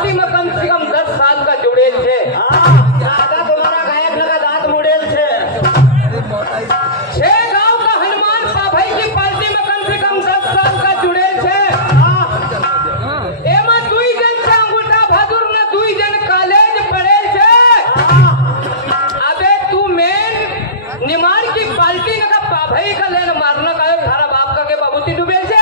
Party में कम से कम 10 साल का जुड़ेल छे। दादा तुम्हारा गायक लगा दांत मुड़ेल छे। 6 गांव का हनुमान पाभाई की पार्टी में कम से कम 10 साल का जुड़ेल छे। एमा 2 जन से अंगूठा बहादुर ने 2 जन कॉलेज पढ़ेल छे। अबे तू मेन निमार की पार्टी ने का पाभाई का लेन मारना का थारा बाप का के बाबूती डूबेल छे।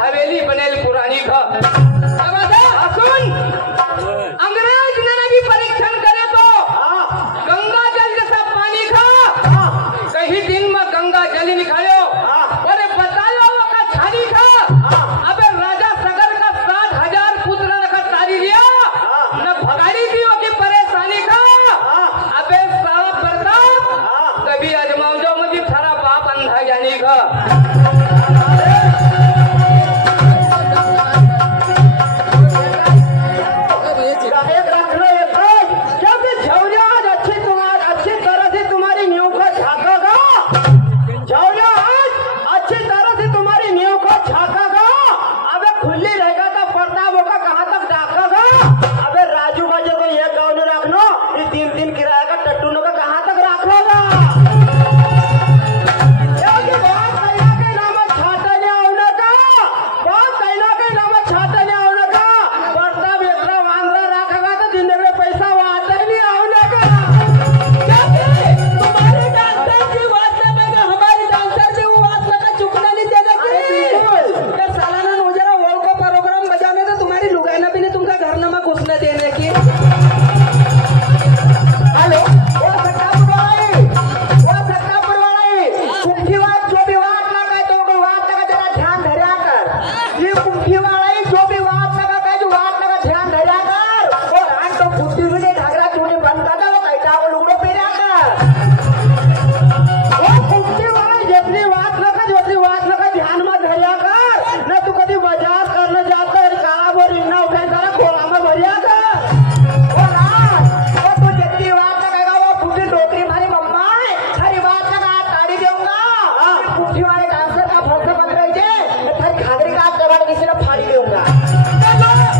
हवेली बनेल पुरानी घर। सुन, अंग्रेज ने भी परीक्षण करे तो गंगा जल जैसा पानी खा, कहीं दिन में गंगा जल ही निकालो और बतायो का छानी खा। अबे राजा सगर का 60,000 पुत्र का तारी लिया न भगाड़ी दी की परेशानी खा। अबे सारा प्रताप कभी अजमाओ जो मुझे थारा बाप अंधा जानी खा। कुंठी वाले डांसर का फंसा बन रही है थारी घाघरी का कबाड़ किसी ने फाड़ी दूंगा।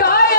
गाय